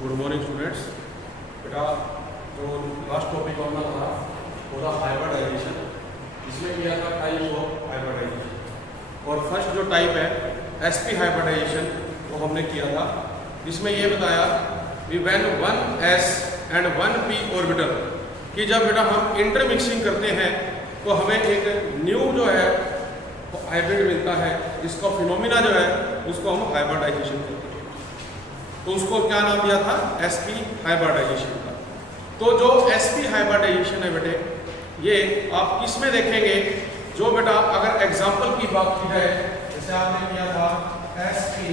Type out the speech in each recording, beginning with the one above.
Good morning students. बेटा जो last topic हमने था वो था हाइब्रिडाइजेशन। इसमें किया था टाइप ऑफ हाइब्रिडाइजेशन और फर्स्ट जो टाइप है एसपी हाइब्रिडाइजेशन वो हमने किया था। इसमें ये बताया कि when 1s and 1p orbital कि जब बेटा हम इंटरमिक्सिंग करते हैं तो हमें एक न्यू जो है हाइब्रिड मिलता है, जिसका फिनोमिना जो है उसको हम हाइब्रिडाइजेशन कहते हैं। तो उसको क्या नाम दिया था? एसपी हाइब्रिडाइजेशन का। तो जो एसपी हाइब्रिडाइजेशन है बेटे, ये आप किस में देखेंगे? जो बेटा अगर एग्जांपल की बात की जाए, जैसे आपने किया था एसपी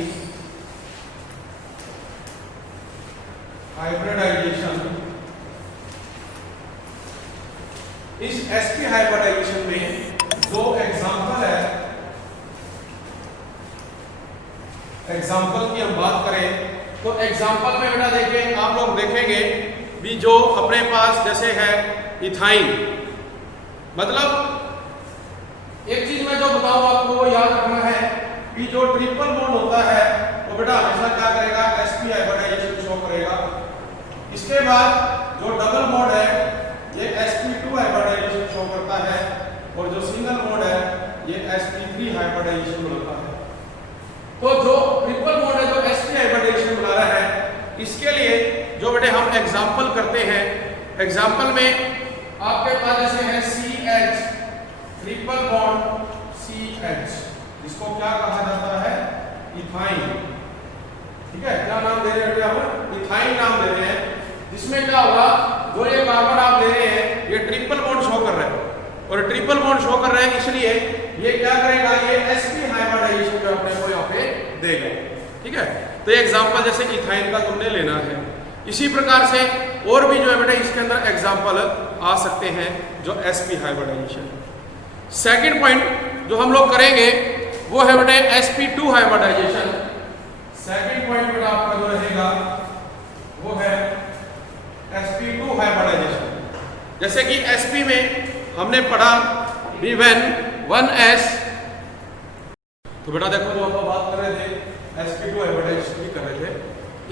हाइब्रिडाइजेशन। इस एसपी हाइब्रिडाइजेशन में जो एग्जांपल है, एग्जांपल की हम बात करें तो एग्जांपल में बेटा देखिए, आप लोग देखेंगे भी जो अपने पास जैसे है इथाइन, मतलब एक चीज मैं जो बताऊं आपको वो याद रखना है कि जो ट्रिपल बॉन्ड होता है वो बेटा हमेशा क्या करेगा? एसपी हाइब्रिडाइजेशन शो करेगा। इसके बाद जो डबल बॉन्ड है ये sp2 हाइब्रिडाइजेशन शो करता है और जो सिंगल बॉन्ड है ये sp3 हाइब्रिडाइजेशन बनाता है। तो जो ट्रिपल बॉन्ड है जो sp हाइब्रिडाइजेशन बना रहा है, इसके लिए जो बेटे हम एग्जांपल करते हैं, एग्जांपल में आपके पास जैसे है CH ट्रिपल बॉन्ड CH, इसको क्या कहा जाता है? इथाइन। ठीक है, क्या नाम दे रहे हैं हम? इथाइन नाम दे रहे हैं। जिसमें क्या होगा, जो ये कार्बन आप ले रहे हैं ये ट्रिपल बॉन्ड शो कर रहा है और ट्रिपल बॉन्ड शो कर रहे हैं, इसलिए ये क्या करेगा? ये sp हाइब्रिडाइजेशन जो अपने को यहाँ पे देगा। ठीक है, तो ये एग्जांपल जैसे इथाइन का तुमने लेना है। इसी प्रकार से और भी जो है बेटा इसके अंदर एग्जांपल आ सकते हैं जो sp हाइब्रिडाइजेशन। सेकंड पॉइंट जो हम लोग करेंगे वो है बेटा sp2 हाइब्रिडाइजेशन। सेकंड पॉइंट बेटा आपका जो रहेगा वो है sp2 हाइब्रिडाइजेशन। जैसे कि sp में हमने पढ़ा भी व्हेन 1s, तो बेटा देखो जो हम बात कर रहे थे sp2 हाइब्रिडाइजेशन की कर रहे थे।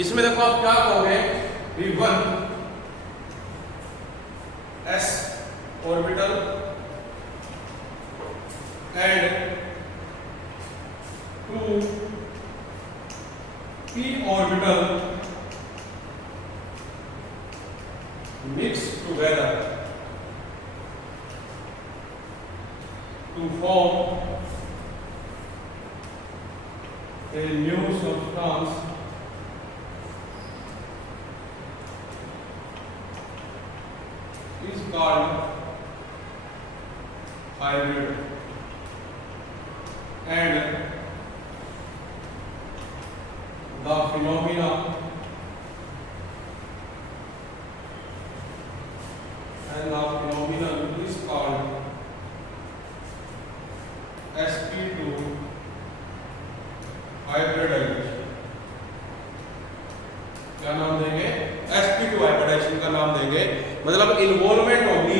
इसमें देखो आप क्या कहोगे भी 1s orbital and 2p orbital mixed together to form a new substance is called hybrid, and the phenomena is called sp2 hybridization. क्या नाम देंगे? sp2 हाइब्रिडाइजेशन का नाम देंगे। मतलब इन्वॉल्वमेंट होगी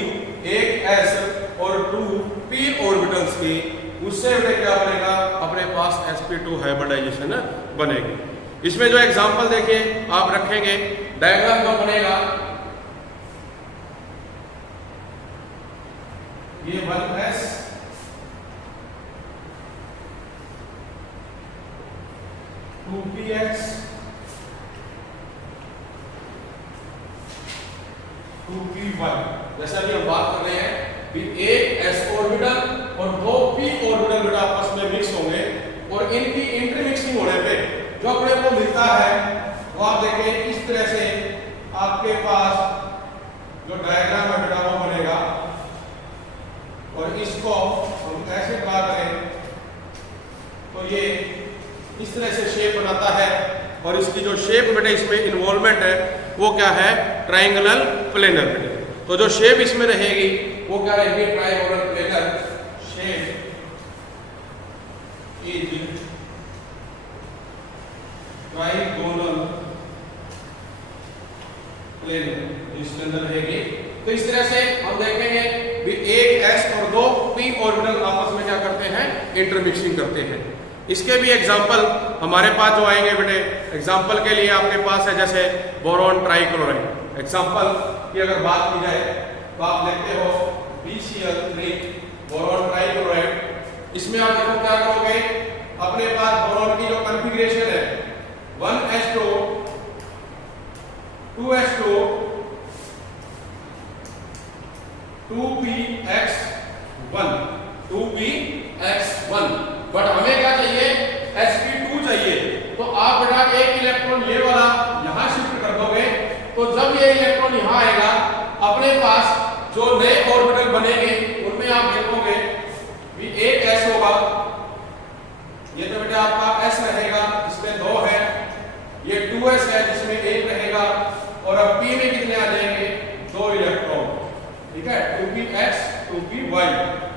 एक s और 2p ऑर्बिटल्स की, उससे क्या बनेगा? अपने पास sp2 हाइब्रिडाइजेशन बनेगी। इसमें जो एग्जांपल देखिए आप रखेंगे, डायग्राम का बनेगा ये 1s 2px 2py। जैसा भी हम बात कर रहे हैं कि एक s ऑर्बिटल और दो p ऑर्बिटल बेटा आपस में मिक्स होंगे और इनकी इंटरमिक्सिंग होने पे जो अपने को मिलता है वो आप देखें इस तरह से आपके पास जो डायग्राम है बेटा वो बनेगा और इसको हम कैसे ड्रा करें तो ये इस तरह से शेप बनाता है और इसकी जो शेप बेटे इसमें इन्वॉल्वमेंट है वो क्या है? ट्रायंगुलर प्लेनर बेटे। तो जो शेप इसमें रहेगी वो क्या रहेगी? Triangular planar shape is triangular planar इसके अंदर रहेगी। तो इस तरह से हम देखेंगे भी एक s और दो p ऑर्बिटल आपस में क्या करते हैं? इंटरमिक्सिंग करते हैं। इसके भी एग्जाम्पल हमारे पास जो आएंगे बेटे, एग्जाम्पल के लिए आपके पास है जैसे बोरॉन ट्राइक्लोराइड। एग्जाम्पल की अगर बात की जाए तो आप देखते हो BCl3 बोरॉन ट्राइक्लोराइड। इसमें आप देखो क्या करोगे, अपने पास बोरॉन की जो कॉन्फ़िगरेशन है 1s2 2s2 2px1 2px1, but हमें क्या चाहिए, sp2 चाहिए। तो आप बेटा एक इलेक्ट्रॉन ये वाला यहां शिफ्ट कर दोगे, तो जब ये इलेक्ट्रॉन यहां आएगा अपने पास जो नए ऑर्बिटल बनेंगे उनमें आप देखोगे भी एक s होगा, ये तो बेटा आपका s रहेगा, इसमें 2 है, ये 2s है जिसमें 1 रहेगा, और अब p में कितने आ जाएंगे, 2 इलेक्ट्रॉन, ठीक है, 2px 2py।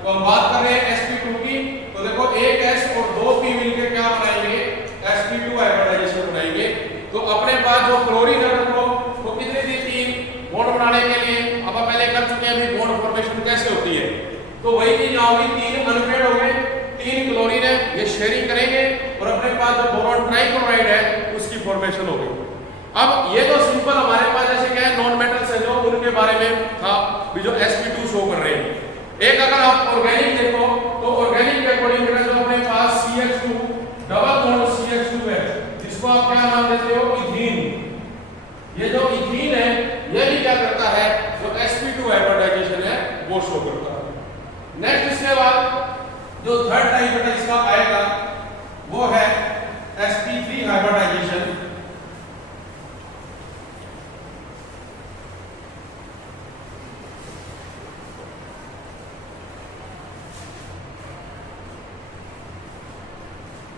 तो हम बात कर रहे हैं sp2 की, तो देखो एक s और 2p मिलकर क्या बनाएंगे, sp2 हाइब्रिडाइजेशन बनाएंगे। तो अपने पास जो क्लोरीन है वो कितनी थी, 3 बॉन्ड बनाने के लिए, अब पहले कर चुके हैं अभी बॉन्ड फॉर्मेशन कैसे होती है। तो वही चीज यहाँ होगी, 3 अनपेड हो गए, 3 क्लोरीन है, ये शेयरिंग करेंगे और अपने पास जो बोरॉन ट्राइक्लोराइड है उसकी फॉर्मेशन हो गई। अब ये तो सिंपल हमारे पास जैसे क्या है नॉन मेटल्स है जो उनके बारे में था भी जो sp2 शो कर रहे हैं। एक अगर आप ऑर्गेनिक देखो तो ऑर्गेनिक के अकॉर्डिंग जो अपने पास CH2 डबल बॉन्ड CH2 है, जिसको आप क्या नाम देते हो, इथीन। ये जो इथीन है ये भी क्या करता है, जो sp2 हाइब्रिडाइजेशन है वो शो करता है। नेक्स्ट इसके बाद जो थर्ड टाइप इसका आएगा वो है sp3 हाइब्रिडाइजेशन।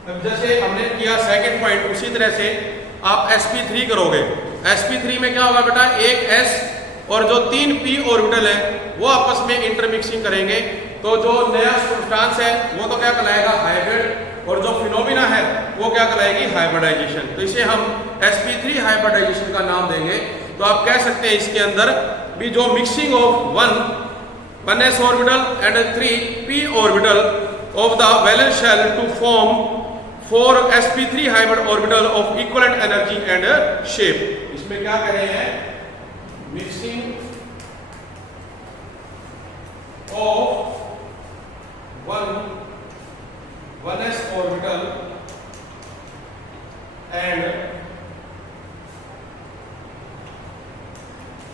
अब जैसे हमने किया सेकंड पॉइंट, उसी तरह से आप sp3 करोगे। sp3 में क्या होगा बेटा, एक s और जो 3 p ऑर्बिटल है वो आपस में इंटरमिक्सिंग करेंगे, तो जो नया सब्सटेंस है वो तो क्या कहलाएगा, हाइब्रिड, और जो फिनोमिना है वो क्या कहलाएगी, हाइब्रिडाइजेशन। तो इसे हम sp3 हाइब्रिडाइजेशन का नाम देंगे। तो आप कह सकते हैं इसके अंदर भी जो mixing of 1s orbital and 3 p orbital of the valence shell to form 4 sp3 hybrid orbital of equivalent energy and shape। इसमें क्या कर रहे हैं, mixing of 1s orbital and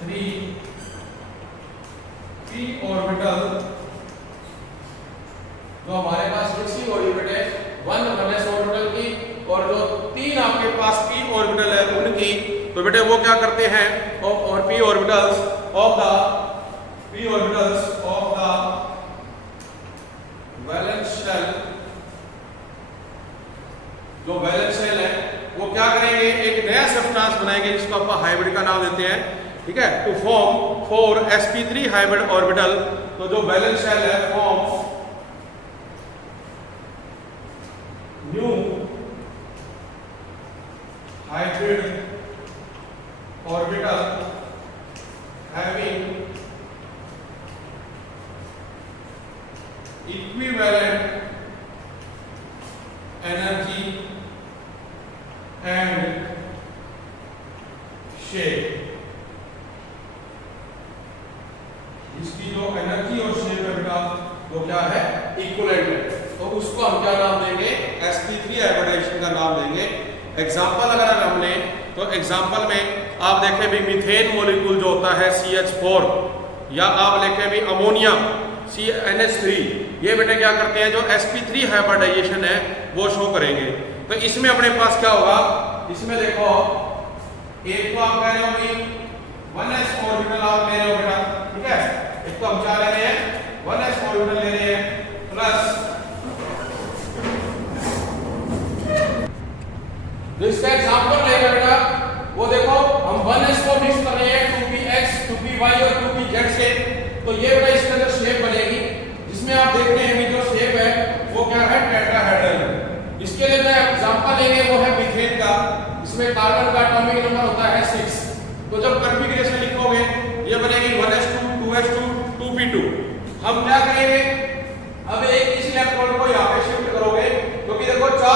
3 p orbital, जो हमारे पास मिक्सिंग हो रही है बेटे 1s ऑर्बिटल की और जो 3 आपके पास p ऑर्बिटल है उनकी, तो बेटे वो क्या करते हैं, और p orbitals of the valence shell, जो वैलेंस शेल है वो क्या करेंगे, एक नया सब्सटेंस बनाएंगे जिसको आप हाइब्रिड का नाम देते हैं, ठीक है, to form 4 sp3 hybrid orbital. तो जो वैलेंस शेल है form new hybrid orbital having equivalent energy and shape. इसकी जो एनर्जी और शेप है बेटा वो क्या है, इक्विवेलेंट है, तो उसको हम क्या नाम देंगे, sp3 हाइब्रिडाइजेशन का नाम देंगे। एग्जांपल अगर हमने, तो एग्जांपल में आप देखें भी मीथेन मॉलिक्यूल जो होता है CH4, या आप देखें भी अमोनिया NH3, ये बेटे क्या करते हैं, जो sp3 हाइब्रिडाइजेशन है वो शो करेंगे। तो इसमें अपने पास क्या होगा, इसमें देखो एक तो आप कह रहे हो भाई 1s ऑर्बिटल आप ले रहे हो बेटा, ठीक है, एक तो हम क्या ले रहे हैं, 1s ऑर्बिटल ले रहे हैं, प्लस जो इसका एग्जांपल लेगा बेटा वो देखो हम 1s को मिक्स कर रहे हैं 2px 2py और 2pz से, तो ये बेटा इसके अंदर शेप बनेगी जिसमें आप देख रहे हैं कि जो शेप है वो क्या है, टेट्राहेड्रल। इसके लिए मैं एग्जांपल लेंगे वो है मीथेन का, इसमें कार्बन का एटॉमिक नंबर होता है 6। तो जब कॉन्फ़िगरेशन लिखोगे ये बनेगी 1s2 2s2 2p2। हम क्या करेंगे, अब एक इस इलेक्ट्रॉन को यहां पे शिफ्ट करोगे क्योंकि देखो 4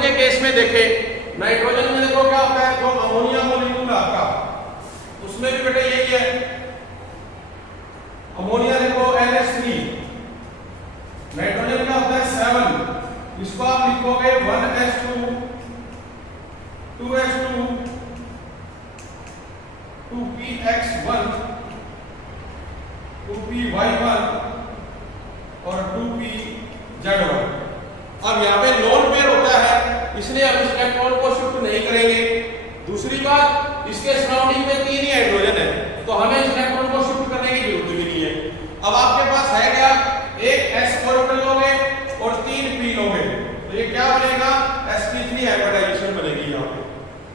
के केस में देखें, नाइट्रोजन में देखो क्या होता है, जो अमोनिया मॉलिक्यूल आपका उसमें भी बेटा यही है, अमोनिया देखो NH3, नाइट्रोजन का होता है 7, इसको आप लिखोगे 1s2 2s2 2px1 2py1 और 2pz1। अब यहाँ पे लोन पेयर होता है, इसलिए हम इस इलेक्ट्रॉन को शिफ्ट नहीं करेंगे। दूसरी बात, इसके सराउंडिंग में 3 ही हाइड्रोजन है, तो हमें इस इलेक्ट्रॉन को शिफ्ट करने की जरूरत भी नहीं है। अब आपके पास है क्या, एक s ऑर्बिटल लोगे और 3 p लोगे, तो ये क्या बनेगा, sp3 हाइब्रिडाइजेशन बनेगी यहाँ पे।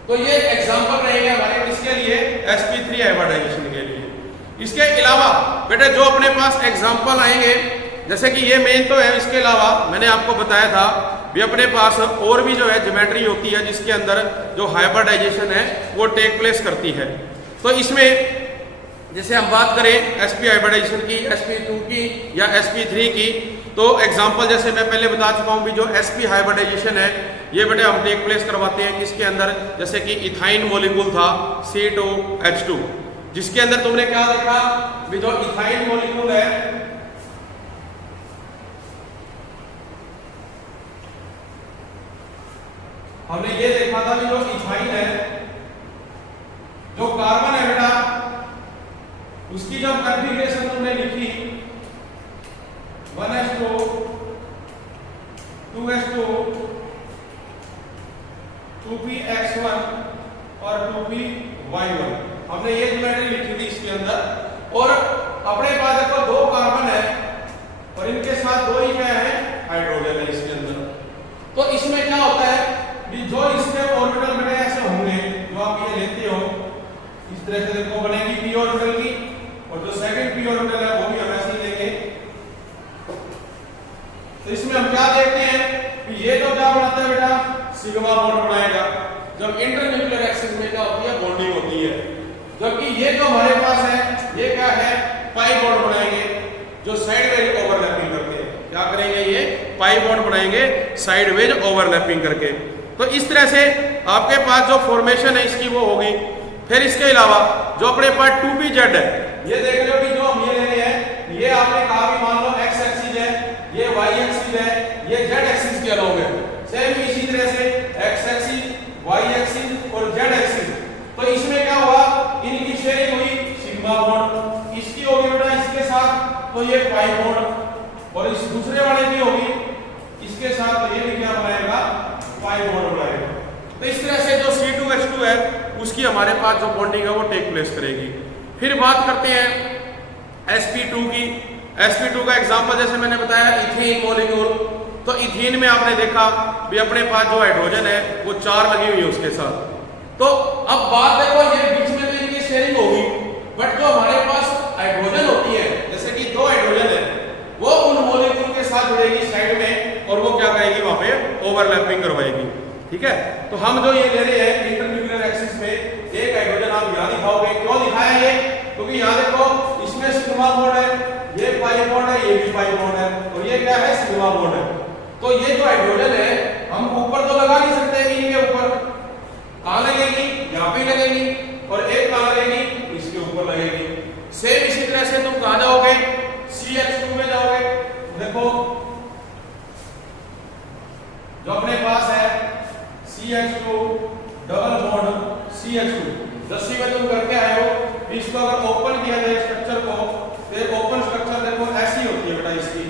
तो ये एग्जांपल रहेंगे हमारे किसके लिए, sp3 हाइब्रिडाइजेशन के लिए। इसके अलावा बेटा जो अपने पास एग्जांपल आएंगे, जैसे कि ये मेन तो है, इसके अलावा मैंने आपको बताया था भी अपने पास और भी जो है ज्योमेट्री होती है जिसके अंदर जो हाइब्रिडाइजेशन है वो टेक प्लेस करती है। तो इसमें जैसे हम बात करें sp हाइब्रिडाइजेशन की, sp2 की या sp3 की, तो एग्जांपल जैसे मैं पहले बता चुका हूं भी जो sp हाइब्रिडाइजेशन है ये बेटा हम टेक प्लेस करवाते हैं किसके अंदर, जैसे कि इथाइन मॉलिक्यूल था C2H2, जिसके अंदर तुमने क्या देखा भी जो इथाइन मॉलिक्यूल है हमने ये देखा था कि जो इथाइन है, जो कार्बन है बेटा उसकी जब कॉन्फ़िगरेशन तुमने लिखी 1s2 2s2 2px1 और 2py1, हमने ये ज्योमेट्री लिखी थी इसके अंदर। और अपने पास देखो 2 कार्बन है और इनके साथ 2 ही क्या है, हाइड्रोजन है इसके अंदर। तो इसमें क्या होता है कि जो इसके ऑर्बिटल बने ऐसे होंगे, जो आप ये लेते हो इस तरह से देखो बनेगी p ऑर्बिटल की, और जो सेकंड p ऑर्बिटल है वो भी हम ऐसे ही लेंगे। तो इसमें हम क्या देखते हैं कि ये तो क्या बनाता है बेटा, सिग्मा बॉन्ड बनाएगा, जब इंटरन्यूक्लियर एक्सिस में क्या होती है, बॉन्डिंग होती है। जबकि ये जो हमारे पास है ये क्या है, पाई बॉन्ड बनाएंगे जो साइडवेज ओवरलैपिंग करते हैं। क्या करेंगे, ये पाई बॉन्ड बनाएंगे साइडवेज ओवरलैपिंग करके। तो इस तरह से आपके पास जो फॉर्मेशन है इसकी वो होगी। फिर इसके अलावा जो अपने पास 2pz है, ये देख लो कि जो हम ये ले रहे हैं, ये आपने कहा भी मान लो x एक्सिस है, ये y एक्सिस है, ये z एक्सिस के अलॉन्ग है। सेम इसी तरह से x एक्सिस, y एक्सिस और z एक्सिस। तो इसमें क्या हुआ, इनकी शेयरिंग हुई सिग्मा बॉन्ड, इसकी होगी बेटा इसके साथ तो ये पाई बॉन्ड, और इस दूसरे वाले की होगी इसके साथ तो ये भी क्या बनाएगा, पाई बॉन्ड बनाएगा। तो इस तरह से जो C2H2 है उसकी हमारे पास जो बॉन्डिंग है वो टेक प्लेस करेगी। फिर बात करते हैं sp2 की। sp2 का एग्जांपल जैसे मैंने बताया इथीन मॉलिक्यूल, तो इथीन में आपने देखा भी अपने पास जो हाइड्रोजन है वो 4 लगी हुई है उसके साथ। तो अब बात देखो ये बीच में तो इनकी शेयरिंग होगी, बट जो हमारे पास हाइड्रोजन होती है, जैसे कि 2 हाइड्रोजन है, वो उन मॉलिक्यूल के साथ जुड़ेगी साइड में और वो क्या करेगी, वहां पे ओवरलैपिंग करवाएगी। ठीक है, तो हम जो ये ले रहे हैं इंटरन्यूक्लियर एक्सिस में एक हाइड्रोजन आप यहां दिखाओगे, क्यों दिखाया ये, क्योंकि यहां देखो इसमें सिग्मा बॉन्ड है, ये पाई बॉन्ड है, ये भी पाई बॉन्ड है, और ये क्या है, सिग्मा बॉन्ड है। तो ये जो हाइड्रोजन है हम ऊपर तो लगा नहीं सकते इनके ऊपर, कहां लगेगी, यहां पे लगेगी, और एक कहां लगेगी, इसके ऊपर लगेगी। सेम इसी तरह से तुम कहां जाओगे, CH2 में जाओगे। देखो जो अपने पास है CH2 डबल बॉन्ड CH2, 10वीं में तुम करके आए हो, इसको अगर ओपन किया जाए स्ट्रक्चर को, तो ओपन स्ट्रक्चर देखो ऐसी होती है बेटा, इसकी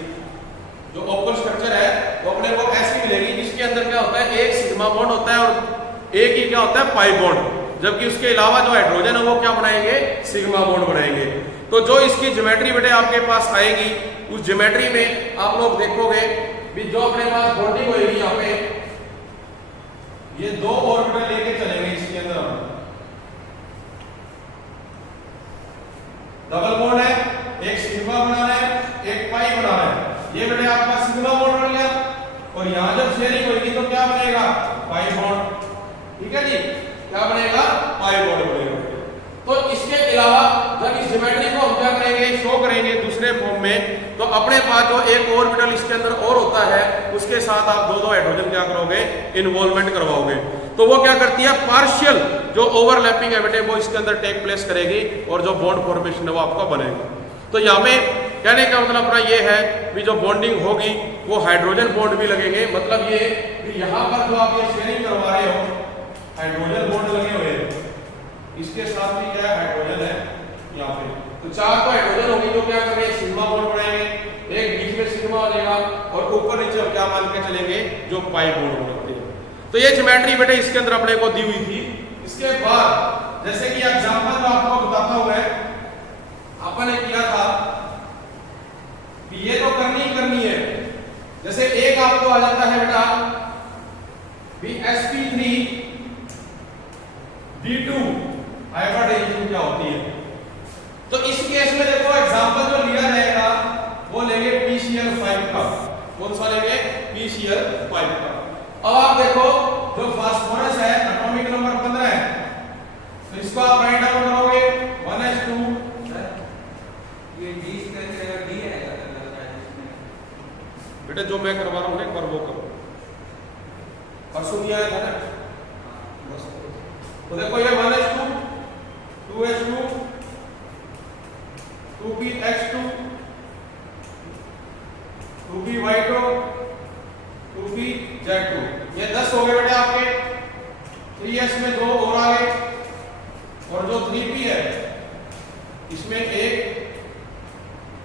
जो ओपन स्ट्रक्चर है वो अपने को ऐसी मिलेगी, जिसके अंदर क्या होता है, एक सिग्मा बॉन्ड होता है और एक ही क्या होता है, पाई बॉन्ड, जबकि उसके अलावा जो हाइड्रोजन है वो क्या बनाएंगे, सिग्मा बॉन्ड बनाएंगे। तो जो इसकी ज्योमेट्री बेटे आपके पास आएगी, उस ज्योमेट्री में आप लोग देखोगे भी जो अपने पास बॉन्डिंग होगी, यहाँ पे ये 2 ऑर्बिटल लेके चलेंगे इसके अंदर, हम डबल बॉन्ड है, एक सिग्मा बनाना है, एक पाई बनाना है। ये बेटे आपका सिग्मा बॉन्ड बन गया, और यहां जब शेयरिंग होगी तो क्या बनेगा, पाई बॉन्ड। ठीक है जी, क्या बनेगा, पाई बॉन्ड बनेगा। तो इसके अलावा जब इस ज्योमेट्री को हम क्या करेंगे, शो करेंगे दूसरे फॉर्म में, तो अपने पास जो एक ऑर्बिटल इसके अंदर और होता है उसके साथ आप दो हाइड्रोजन क्या करोगे, इन्वॉल्वमेंट करवाओगे। तो वो क्या करती है, पार्शियल जो ओवरलैपिंग है बेटे वो इसके अंदर टेक प्लेस करेगी और जो बॉन्ड फॉर्मेशन है वो आपका बनेगा। तो यहाँ में कहने का मतलब अपना ये है कि जो बॉन्डिंग होगी वो हाइड्रोजन बॉन्ड भी लगेंगे, मतलब ये कि यहाँ पर जो आप ये शेयरिंग करवा रहे हो हाइड्रोजन बॉन्ड लगे हुए हैं, इसके साथ भी क्या हाइड्रोजन है यहाँ पे, तो चार तो हाइड्रोजन होगी जो क्या करेंगे, सिग्मा बॉन्ड बनाएंगे, एक बीच में सिग्मा आ जाएगा और ऊपर नीचे हम क्या मान के चलेंगे, जो पाई बॉन्ड बनाते हैं। तो ये ज्योमेट्री बेटे इसके अंदर अपने को दी हुई थी। इसके बाद जैसे कि एग्जांपल में आपको बताता हूं मैं, अपन ने किया था कि ये तो करनी है। जैसे एक आपको आ जाता है बेटा भी sp3 D2 हाइब्रिडाइजेशन क्या होती है। तो इस केस में देखो एग्जांपल जो लिया जाएगा वो लेंगे PCl5 का, कौन सा लेंगे, PCl5 का। अब आप देखो जो फास्फोरस है एटॉमिक नंबर 15 है, तो इसको आप राइट डाउन करोगे 1s2, ये D इसका D है बेटा जो मैं करवा रहा हूँ एक बार वो करो, परसों नहीं आया था ना बस। तो देखो ये 1s2 2s2 2px2 2py2 2pz2, ये 10 हो गए बेटे आपके। 3s में 2 और आ गए और जो 3p है इसमें 1,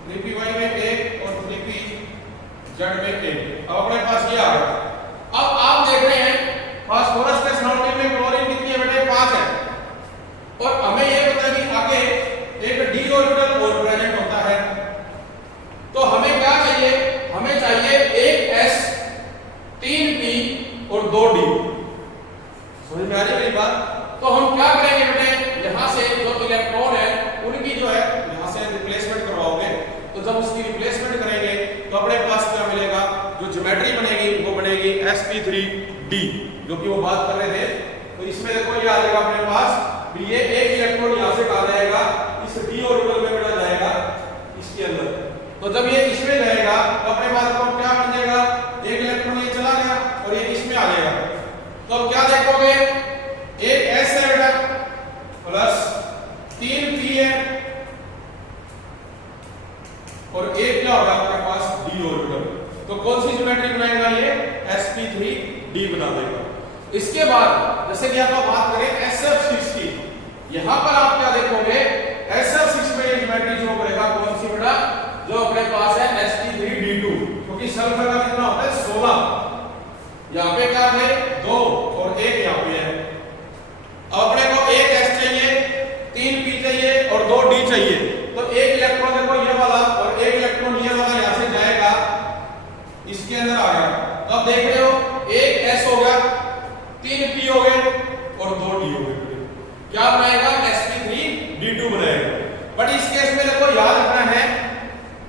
3py में 1 और 3pz में 1। अब अपने पास ये आ गया। अब आप देख रहे हैं फास्फोरस के सराउंडिंग में क्लोरीन कितनी है बेटे, 5 है, और हमें ये पता है कि आगे एक d ऑर्बिटल और प्रेजेंट होता है। तो हमें क्या चाहिए, हमें चाहिए एक s 3p और 2d। समझ में आ रही है मेरी बात। तो हम क्या करेंगे बेटे, यहां से जो इलेक्ट्रॉन है उनकी जो है यहां से रिप्लेसमेंट करवाओगे। तो जब उसकी रिप्लेसमेंट करेंगे तो अपने पास क्या मिलेगा, जो ज्योमेट्री बनेगी वो बनेगी sp3d, जो कि वो बात कर रहे थे। तो इसमें देखो ये आ जाएगा अपने पास भी ये एक इलेक्ट्रॉन यहां से कहा जाएगा इस d ऑर्बिटल में बेटा जाएगा इसके अंदर। तो जब ये इसमें जाएगा तो अपने पास तो क्या बन जाएगा, एक इलेक्ट्रॉन ये चला गया और ये इसमें आ जाएगा। तो अब क्या देखोगे, एक s है बेटा प्लस 3p है और एक क्या होगा आपके पास d ऑर्बिटल। तो कौन सी ज्योमेट्री बनाएगा, ये sp3d बना देगा। इसके बाद जैसे कि आप बात करें SF6 की, यहां पर आप क्या देखोगे, SF6 में ये ज्योमेट्री जो करेगा कौन सी बेटा, जो अपने पास है sp3d2, क्योंकि सल्फर का कितना होता है 16, यहां पे क्या है 2 और 1 यहां पे है। अब अपने को एक s चाहिए, 3p चाहिए और 2d चाहिए। तो एक इलेक्ट्रॉन देखो ये वाला और एक इलेक्ट्रॉन ये वाला यहां से जाएगा इसके अंदर आ गया। तो अब देख रहे हो एक s हो गया, 3p हो गए और 2d हो गए। क्या बनाएगा, sp3d2 बनाएगा। बट इस केस में देखो याद रखना है,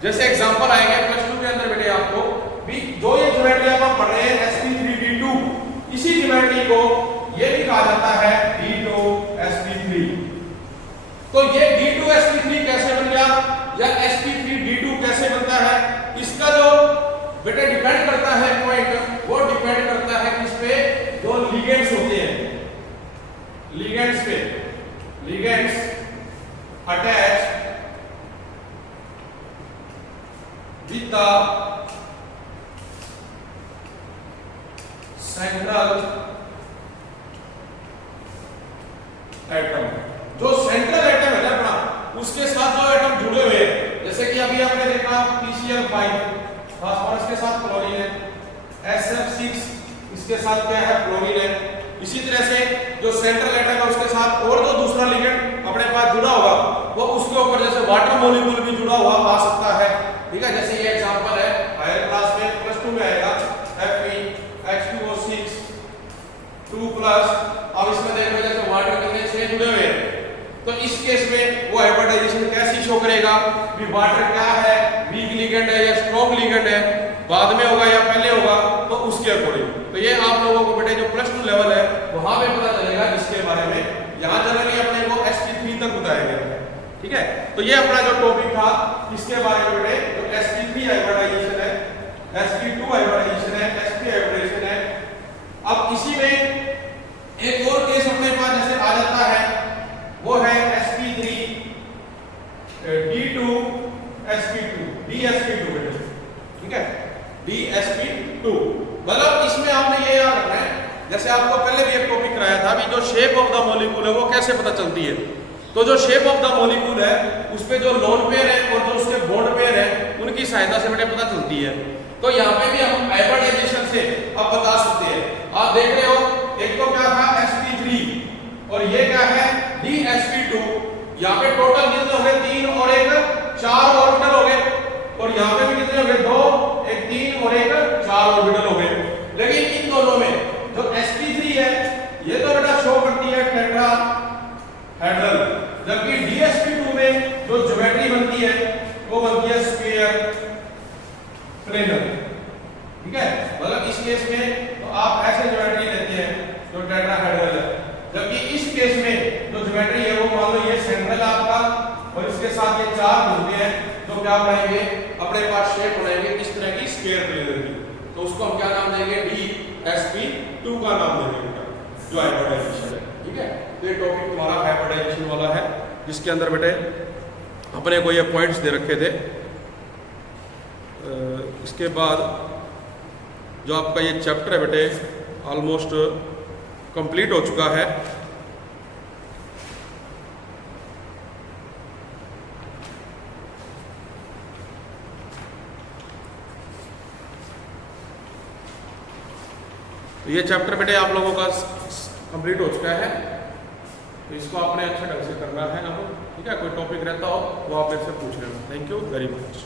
जैसे एग्जांपल आएंगे प्लस 2 के अंदर बेटे आपको भी जो ये ज्योमेट्री आप पढ़ रहे हैं sp3d2, इसी ज्योमेट्री को ये भी कहा जाता है d2sp3। तो ये d2sp3 कैसे बन गया या sp3d2 कैसे बनता है, इसका जो बेटा डिपेंड करता है पॉइंट, वो डिपेंड करता है किस पे, जो लिगेंड्स होते हैं, लिगेंड्स पे, ligands attach with the central atom. जो सेंट्रल एटम है ना अपना, उसके साथ जो एटम जुड़े हुए हैं, जैसे कि अभी आपने देखा PCl5 फास्फोरस के साथ क्लोरीन है, SF6 इसके साथ क्या है, क्लोरीन है। इसी तरह से जो सेंट्रल एटम है उसके साथ और जो दूसरा लिगेंड अपने पास जुड़ा होगा वो उसके ऊपर जैसे वाटर मॉलिक्यूल भी जुड़ा हुआ आ सकता है, ठीक है। जैसे ये एग्जांपल है हायर क्लास में प्लस 2 में आएगा Fe H2O6 2+। अब इसमें देखो जैसे वाटर कितने 6 जुड़े हुए हैं, तो इस केस में वो हाइब्रिडाइजेशन कैसी शो करेगा भी वाटर क्या है, वीक लिगेंड है या स्ट्रॉन्ग लिगेंड है, बाद में होगा या पहले होगा, तो उसके अकॉर्डिंग। तो ये आप लोगों को बेटे जो प्लस 2 लेवल है वहां पे पता चलेगा इसके बारे में। यहां जनरली अपने को sp3 तक ठीक है, तो ये अपना जो टॉपिक था इसके बारे में बेटे, जो sp3 हाइब्रिडाइजेशन है, sp2 हाइब्रिडाइजेशन है, sp हाइब्रिडेशन है। अब इसी में एक और केस अपने पास जैसे आ जाता है, वो है sp3 d2 sp2 dsp2 बेटे, ठीक है, dsp2। मतलब इसमें आपने ये याद रखना है, जैसे आपको पहले भी एक टॉपिक कराया था, अभी जो शेप ऑफ द मॉलिक्यूल है वो कैसे पता चलती है। तो जो शेप ऑफ द मॉलिक्यूल है उस पे जो लोन पेयर है और जो उसके बॉन्ड पेयर है उनकी सहायता से बेटे पता चलती है। तो यहाँ पे भी हम हाइब्रिडाइजेशन से अब बता सकते हैं। आप देख रहे हो, एक तो क्या था sp3 और ये क्या है dsp2। यहाँ पे टोटल कितने हो गए, 3 और 1 4 ऑर्बिटल हो गए, और यहाँ पे भी कितने हो गए, 2 एक 3 और 1 4 ऑर्बिटल हो गए। लेकिन इन दोनों में जो sp3 है ये तो बेटा शो करती है टेट्राहेड्रल, जबकि dsp2 में जो ज्योमेट्री बनती है वो बनती है स्फीयर प्लेनर, ठीक है। मतलब इस केस में तो आप ऐसे ज्योमेट्री लेते हैं जो टेट्राहेड्रल है, जबकि इस केस में जो ज्योमेट्री है वो मान लो ये सेंट्रल आपका और इसके साथ ये 4 घूमते हैं, तो क्या बनाएंगे, अपने पास शेप बनाएंगे इस तरह की स्फीयर प्लेनर की। तो उसको हम क्या नाम देंगे, dsp2 का नाम देंगे जो हाइब्रिडाइजेशन है, ठीक है। तो ये टॉपिक तुम्हारा हाइब्रिडाइजेशन वाला है, जिसके अंदर बेटे अपने को ये पॉइंट्स दे रखे थे। इसके बाद जो आपका ये चैप्टर है बेटे ऑलमोस्ट कंप्लीट हो चुका है। तो ये चैप्टर बेटे आप लोगों का कंप्लीट हो चुका है, तो इसको आपने अच्छे ढंग से करना है अब, ठीक है। कोई टॉपिक रहता हो वो आप मेरे से पूछ लेना। Thank you very much.